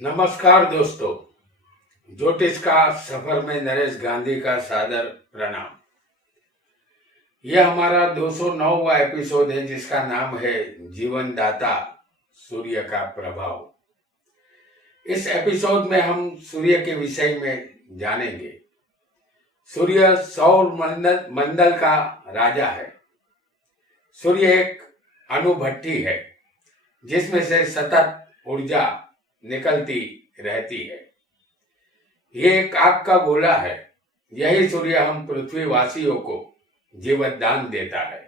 नमस्कार दोस्तों, ज्योतिष का सफर में नरेश गांधी का सादर प्रणाम। यह हमारा 209वां एपिसोड है जिसका नाम है जीवन दाता सूर्य का प्रभाव। इस एपिसोड में हम सूर्य के विषय में जानेंगे। सूर्य सौर मंडल का राजा है। सूर्य एक अणुभट्टी है जिसमें से सतत ऊर्जा निकलती रहती है। ये एक आग का गोला है। यही सूर्य हम पृथ्वीवासियों को जीवन दान देता है।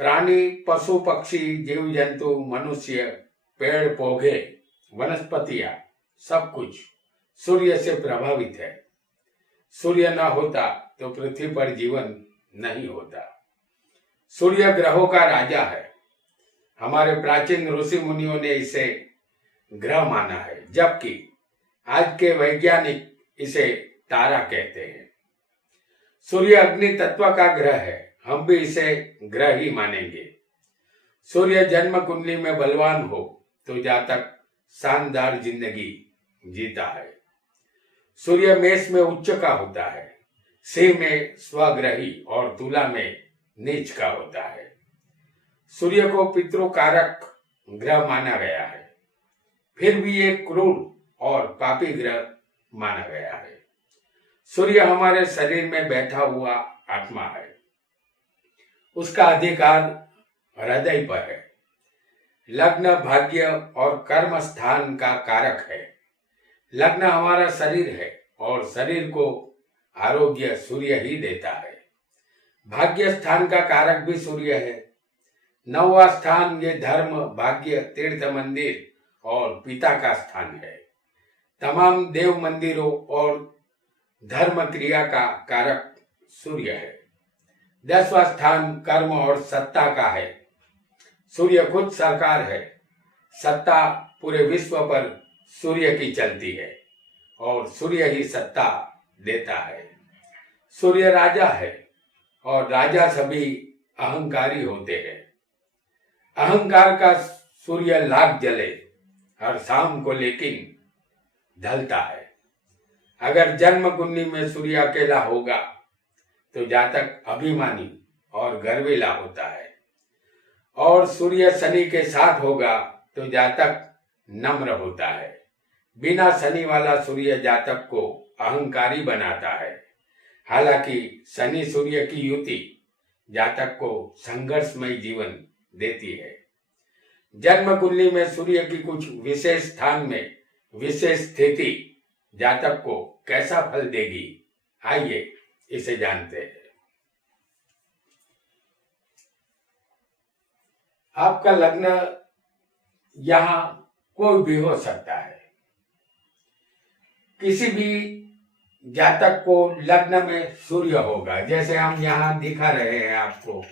प्राणी, पशु, पक्षी, जीव जंतु, मनुष्य, पेड़ पौधे, वनस्पतियां, सब कुछ सूर्य से प्रभावित है। सूर्य न होता तो पृथ्वी पर जीवन नहीं होता। सूर्य ग्रहों का राजा है। हमारे प्राचीन ऋषि मुनियों ने इसे ग्रह माना है, जबकि आज के वैज्ञानिक इसे तारा कहते हैं। सूर्य अग्नि तत्व का ग्रह है। हम भी इसे ग्रह ही मानेंगे। सूर्य जन्म कुंडली में बलवान हो तो जातक शानदार जिंदगी जीता है। सूर्य मेष में उच्च का होता है, सिंह में स्वग्रही और तुला में नीच का होता है। सूर्य को पितृकारक ग्रह माना गया है, फिर भी ये क्रूर और पापी ग्रह माना गया है। सूर्य हमारे शरीर में बैठा हुआ आत्मा है। उसका अधिकार हृदय पर है। लग्न भाग्य और कर्म स्थान का कारक है। लग्न हमारा शरीर है और शरीर को आरोग्य सूर्य ही देता है। भाग्य स्थान का कारक भी सूर्य है। 9वां स्थान ये धर्म, भाग्य, तीर्थ, मंदिर और पिता का स्थान है। तमाम देव मंदिरों और धर्म क्रिया का कारक सूर्य है। 10वां स्थान कर्म और सत्ता का है। सूर्य खुद सरकार है। सत्ता पूरे विश्व पर सूर्य की चलती है और सूर्य ही सत्ता देता है। सूर्य राजा है और राजा सभी अहंकारी होते हैं। अहंकार का सूर्य लाख जले हर शाम को, लेकिन ढलता है। अगर जन्म कुंडली में सूर्य अकेला होगा तो जातक अभिमानी और गर्वीला होता है, और सूर्य शनि के साथ होगा तो जातक नम्र होता है। बिना शनि वाला सूर्य जातक को अहंकारी बनाता है। हालांकि शनि सूर्य की युति जातक को संघर्षमय जीवन देती है। जन्म कुंडली में सूर्य की कुछ विशेष स्थान में विशेष स्थिति जातक को कैसा फल देगी, आइए इसे जानते हैं। आपका लग्न यहां कोई भी हो सकता है। किसी भी जातक को लग्न में सूर्य होगा, जैसे हम यहां दिखा रहे हैं आपको।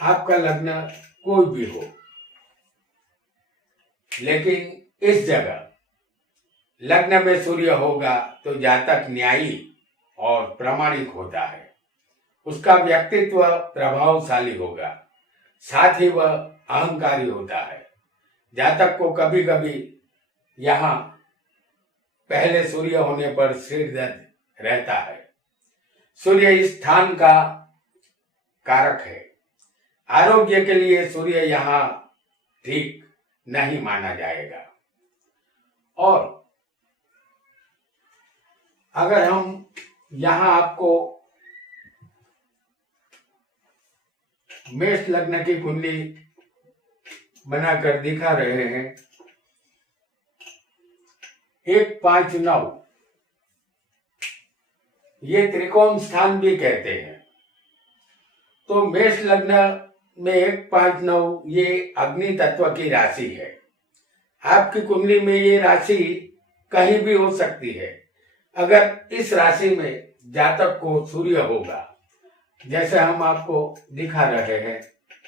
आपका लग्न कोई भी हो, लेकिन इस जगह लग्न में सूर्य होगा तो जातक न्यायी और प्रामाणिक होता है। उसका व्यक्तित्व प्रभावशाली होगा, साथ ही वह अहंकारी होता है। जातक को कभी कभी यहाँ पहले सूर्य होने पर सिर दर्द रहता है। सूर्य इस स्थान का कारक है। आरोग्य के लिए सूर्य यहाँ ठीक नहीं माना जाएगा। और अगर हम यहाँ आपको मेष लग्न की कुंडली बनाकर दिखा रहे हैं, 1, 5, 9 ये त्रिकोण स्थान भी कहते हैं। तो मेष लग्न में 1, 5, 9 ये अग्नि तत्व की राशि है। आपकी कुंडली में ये राशि कहीं भी हो सकती है। अगर इस राशि में जातक को सूर्य होगा, जैसे हम आपको दिखा रहे हैं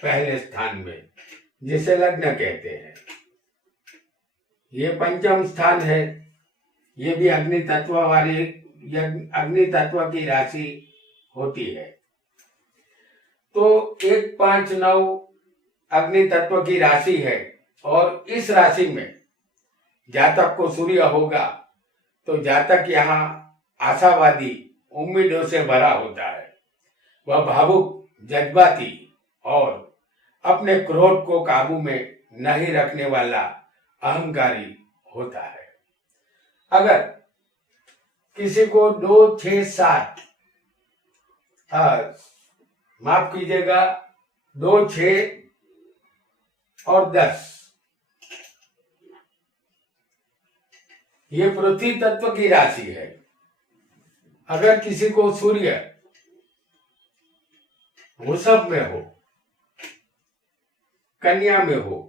पहले स्थान में, जिसे लग्न कहते हैं, ये पंचम स्थान है। ये भी अग्नि तत्व वाली अग्नि तत्व की राशि होती है। तो 1, 5, 9 अग्नि तत्व की राशि है और इस राशि में जातक को सूर्य होगा तो जातक यहाँ आशावादी, उम्मीदों से भरा होता है। वह भावुक, जज्बाती और अपने क्रोध को काबू में नहीं रखने वाला अहंकारी होता है। अगर किसी को 2, 6, 7 माफ कीजिएगा 2, 6 और 10 ये पृथ्वी तत्व की राशि है। अगर किसी को सूर्य वृषभ में हो, कन्या में हो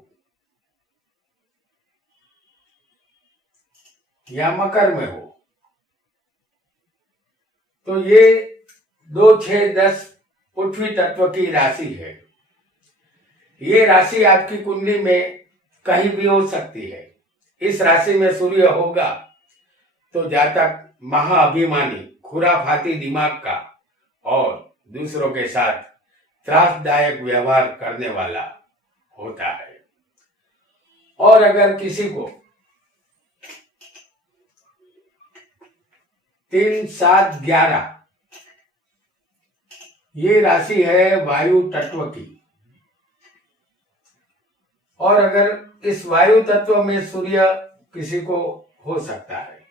या मकर में हो तो ये 2, 6, 10 पृथ्वी तत्व की राशि है। ये राशि आपकी कुंडली में कहीं भी हो सकती है। इस राशि में सूर्य होगा तो जातक महाअभिमानी, खुराफाती दिमाग का और दूसरों के साथ त्रासदायक व्यवहार करने वाला होता है। और अगर किसी को 3, 7, 11 ये राशि है वायु तत्व की, और अगर इस वायु तत्व में सूर्य किसी को हो सकता है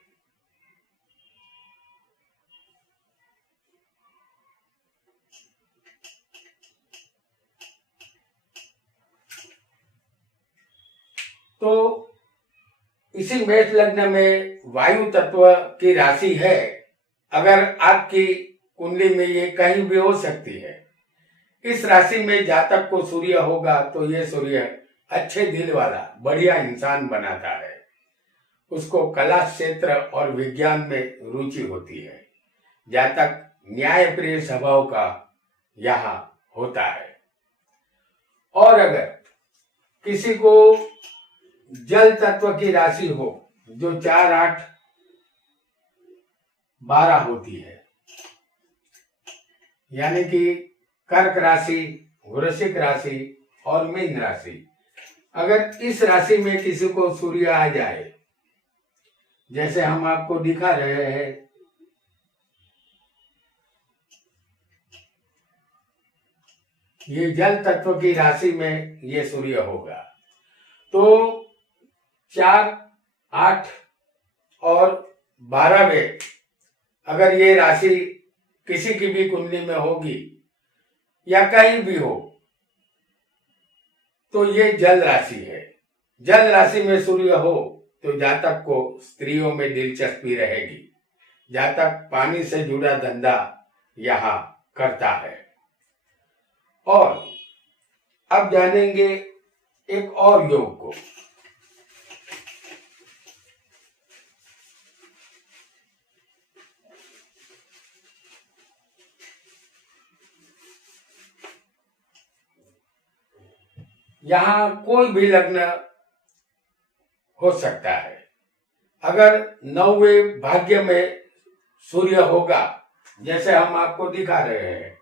तो इसी मेष लग्न में वायु तत्व की राशि है। अगर आपकी कुंडली में ये कहीं भी हो सकती है। इस राशि में जातक को सूर्य होगा तो ये सूर्य अच्छे दिल वाला, बढ़िया इंसान बनाता है। उसको कला क्षेत्र और विज्ञान में रुचि होती है। जातक न्याय प्रिय स्वभाव का यहाँ होता है। और अगर किसी को जल तत्व की राशि हो जो 4, 8, 12 होती है, यानी कि कर्क राशि, वृश्चिक राशि और मीन राशि, अगर इस राशि में किसी को सूर्य आ जाए, जैसे हम आपको दिखा रहे हैं, ये जल तत्व की राशि में ये सूर्य होगा तो 4, 8 और 12 में अगर ये राशि किसी की भी कुंडली में होगी या कहीं भी हो तो ये जल राशि है। जल राशि में सूर्य हो तो जातक को स्त्रियों में दिलचस्पी रहेगी। जातक पानी से जुड़ा धंधा यहाँ करता है। और अब जानेंगे एक और योग को। यहाँ कोई भी लग्न हो सकता है। अगर 9वें भाग्य में सूर्य होगा, जैसे हम आपको दिखा रहे हैं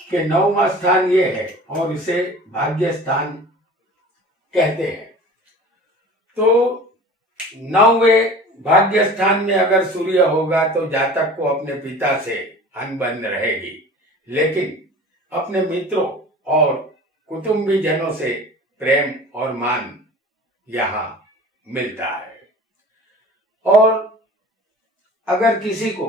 कि 9वां स्थान ये है और इसे भाग्य स्थान कहते हैं, तो 9वें भाग्य स्थान में अगर सूर्य होगा तो जातक को अपने पिता से अनबन रहेगी, लेकिन अपने मित्रों और कुटुंबी जनों से प्रेम और मान यहाँ मिलता है। और अगर किसी को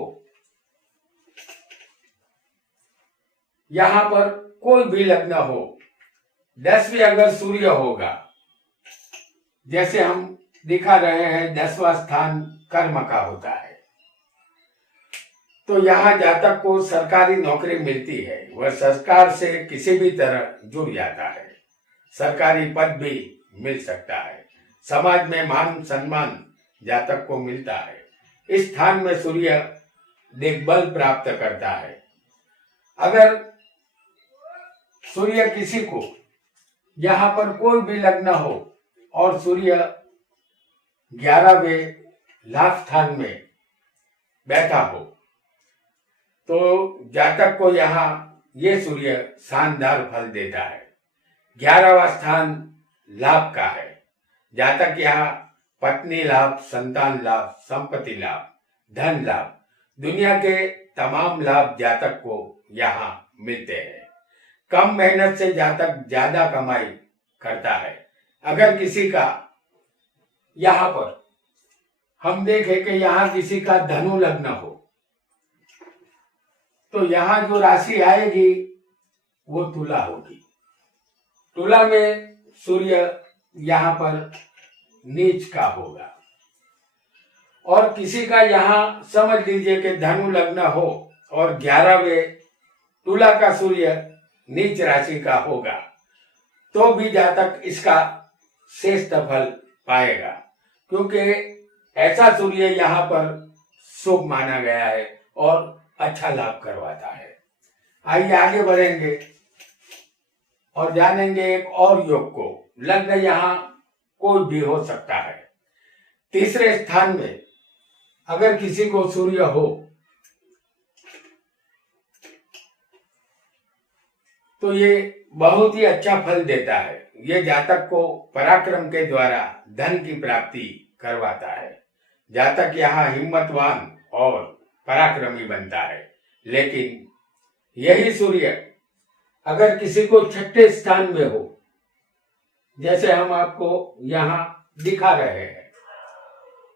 यहाँ पर कोई भी लग्न हो, 10वें अगर सूर्य होगा, जैसे हम दिखा रहे हैं 10वां स्थान कर्म का होता है, तो यहाँ जातक को सरकारी नौकरी मिलती है। वह सरकार से किसी भी तरह जुड़ जाता है। सरकारी पद भी मिल सकता है। समाज में मान सम्मान जातक को मिलता है। इस स्थान में सूर्य दिग्बल प्राप्त करता है। अगर सूर्य किसी को यहाँ पर कोई भी लग्न हो और सूर्य 11वें लाभ स्थान में बैठा हो तो जातक को यहाँ ये सूर्य शानदार फल देता है। 11वां स्थान लाभ का है। जातक यहाँ पत्नी लाभ, संतान लाभ, संपत्ति लाभ, धन लाभ, दुनिया के तमाम लाभ जातक को यहाँ मिलते हैं। कम मेहनत से जातक ज्यादा कमाई करता है। अगर किसी का यहाँ पर हम देखें कि यहाँ किसी का धनु लग्न हो, तो यहाँ जो राशि आएगी वो तुला होगी। तुला में सूर्य यहाँ पर नीच का होगा। और किसी का यहाँ समझ लीजिए कि धनु लग्न हो और 11वें तुला का सूर्य नीच राशि का होगा, तो भी जातक इसका श्रेष्ठ फल पाएगा, क्योंकि ऐसा सूर्य यहाँ पर शुभ माना गया है और अच्छा लाभ करवाता है। आइए आगे बढ़ेंगे और जानेंगे एक और योग को। लग्न यहाँ कोई भी हो सकता है। तीसरे स्थान में अगर किसी को सूर्य हो तो ये बहुत ही अच्छा फल देता है। ये जातक को पराक्रम के द्वारा धन की प्राप्ति करवाता है। जातक यहाँ हिम्मतवान और पराक्रमी बनता है। लेकिन यही सूर्य अगर किसी को छठे स्थान में हो, जैसे हम आपको यहाँ दिखा रहे हैं,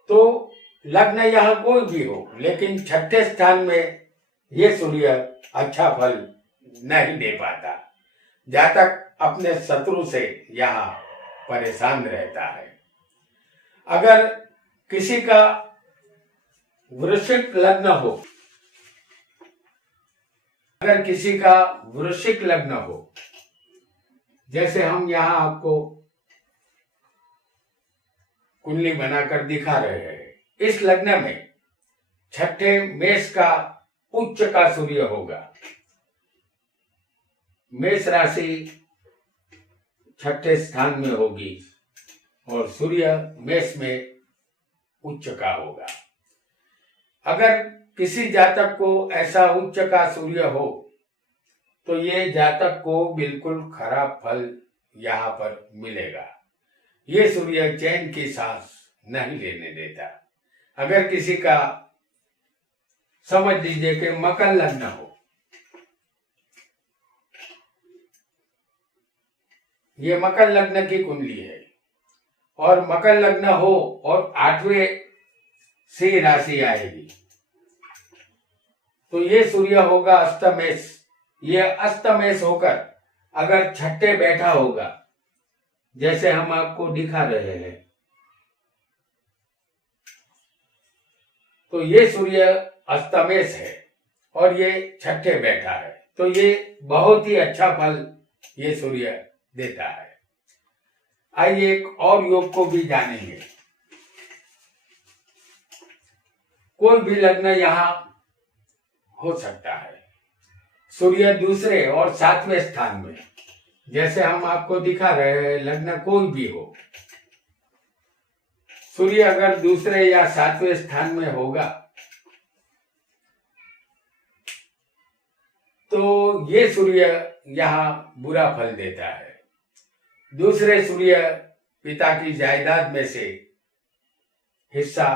तो लग्न यहाँ कोई भी हो, लेकिन छठे स्थान में ये सूर्य अच्छा फल नहीं दे पाता। जातक अपने शत्रु से यहाँ परेशान रहता है। अगर किसी का वृश्चिक लग्न हो, अगर किसी का वृश्चिक लग्न हो, जैसे हम यहाँ आपको कुंडली बनाकर दिखा रहे हैं, इस लग्न में छठे मेष का उच्च का सूर्य होगा। मेष राशि छठे स्थान में होगी और सूर्य मेष में उच्च का होगा। अगर किसी जातक को ऐसा उच्च का सूर्य हो तो ये जातक को बिल्कुल खराब फल यहाँ पर मिलेगा। ये सूर्य चैन की सांस नहीं लेने देता। अगर किसी का समझ लीजिए कि मकर लग्न हो, ये मकर लग्न की कुंडली है, और मकर लग्न हो और 8वें से राशि आएगी, तो ये सूर्य होगा अस्तमेष। ये अस्तमेष होकर अगर छठे बैठा होगा, जैसे हम आपको दिखा रहे हैं, तो ये सूर्य अस्तमेष है और ये छठे बैठा है, तो ये बहुत ही अच्छा फल ये सूर्य देता है। आइए एक और योग को भी जानेंगे। कोई भी लग्न यहाँ हो सकता है। सूर्य दूसरे और 7वें स्थान में, जैसे हम आपको दिखा रहे हैं, लग्न कोई भी हो, सूर्य अगर दूसरे या 7वें स्थान में होगा तो ये सूर्य यहाँ बुरा फल देता है। दूसरे सूर्य पिता की जायदाद में से हिस्सा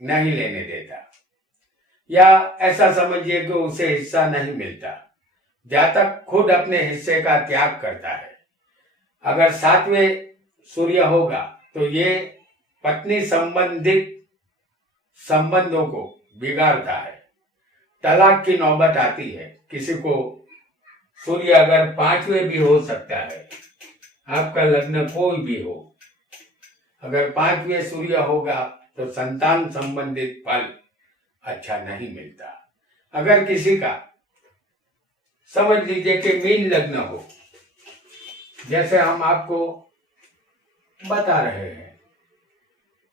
नहीं लेने देता, या ऐसा समझिए कि उसे हिस्सा नहीं मिलता। जातक खुद अपने हिस्से का त्याग करता है। अगर 7वें सूर्य होगा तो ये पत्नी संबंधित संबंधों को बिगाड़ता है। तलाक की नौबत आती है। किसी को सूर्य अगर 5वें भी हो सकता है, आपका लग्न कोई भी हो, अगर 5वें सूर्य होगा तो संतान संबंधित फल अच्छा नहीं मिलता। अगर किसी का समझ लीजिए कि मीन लग्न हो, जैसे हम आपको बता रहे हैं,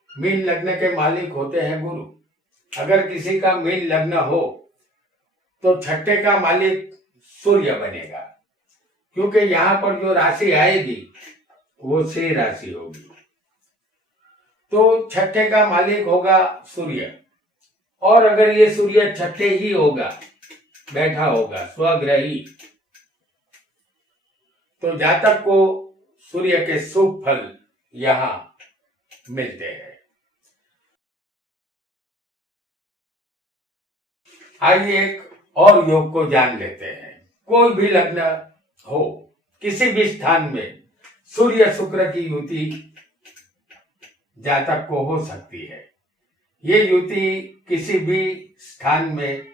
मीन लग्न के मालिक होते हैं गुरु। अगर किसी का मीन लग्न हो तो छठे का मालिक सूर्य बनेगा, क्योंकि यहाँ पर जो राशि आएगी वो से राशि होगी। तो छठे का मालिक होगा सूर्य, और अगर ये सूर्य छठे ही होगा, बैठा होगा स्वग्रही, तो जातक को सूर्य के शुभ फल यहाँ मिलते हैं। आइए एक और योग को जान लेते हैं। कोई भी लग्न हो, किसी भी स्थान में सूर्य शुक्र की युति जातक को हो सकती है। ये युति किसी भी स्थान में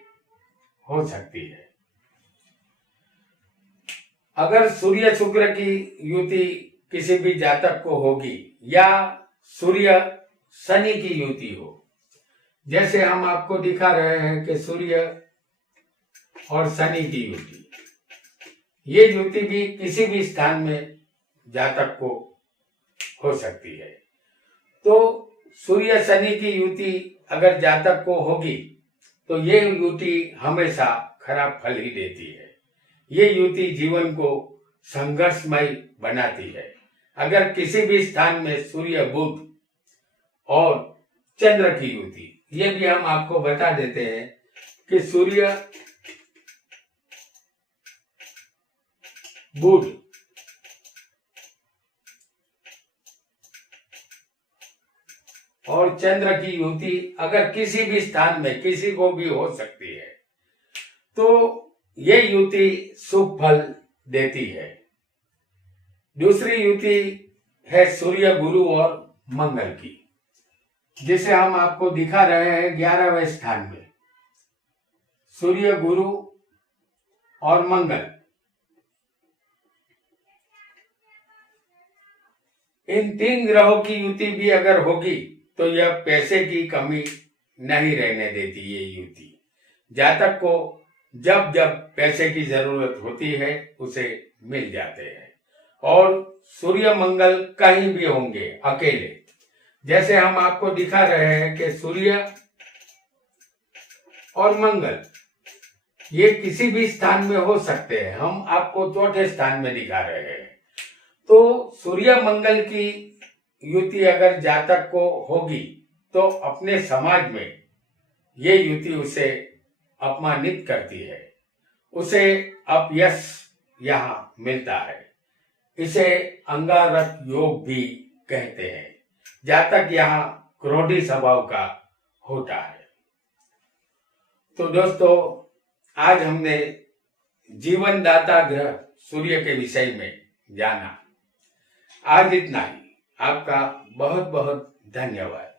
हो सकती है। अगर सूर्य शुक्र की युति किसी भी जातक को होगी या सूर्य शनि की युति हो, जैसे हम आपको दिखा रहे हैं कि सूर्य और शनि की युति, ये युति भी किसी भी स्थान में जातक को हो सकती है। तो सूर्य शनि की युति अगर जातक को होगी तो ये युति हमेशा खराब फल ही देती है। ये युति जीवन को संघर्षमय बनाती है। अगर किसी भी स्थान में सूर्य बुध और चंद्र की युति, ये भी हम आपको बता देते हैं कि सूर्य बुध और चंद्र की युति अगर किसी भी स्थान में किसी को भी हो सकती है तो ये युति शुभ फल देती है। दूसरी युति है सूर्य गुरु और मंगल की, जिसे हम आपको दिखा रहे हैं 11वें स्थान में। सूर्य गुरु और मंगल, इन 3 ग्रहों की युति भी अगर होगी तो यह पैसे की कमी नहीं रहने देती। ये युति जातक को जब जब पैसे की जरूरत होती है उसे मिल जाते हैं। और सूर्य मंगल कहीं भी होंगे अकेले, जैसे हम आपको दिखा रहे हैं कि सूर्य और मंगल ये किसी भी स्थान में हो सकते हैं। हम आपको चौथे स्थान में दिखा रहे हैं। तो सूर्य मंगल की युति अगर जातक को होगी तो अपने समाज में ये युति उसे अपमानित करती है, उसे अपयश यहाँ मिलता है। इसे अंगारक योग भी कहते हैं। जातक यहाँ क्रोधी स्वभाव का होता है। तो दोस्तों, आज हमने जीवनदाता ग्रह सूर्य के विषय में जाना। आज इतना ही। आपका बहुत बहुत धन्यवाद।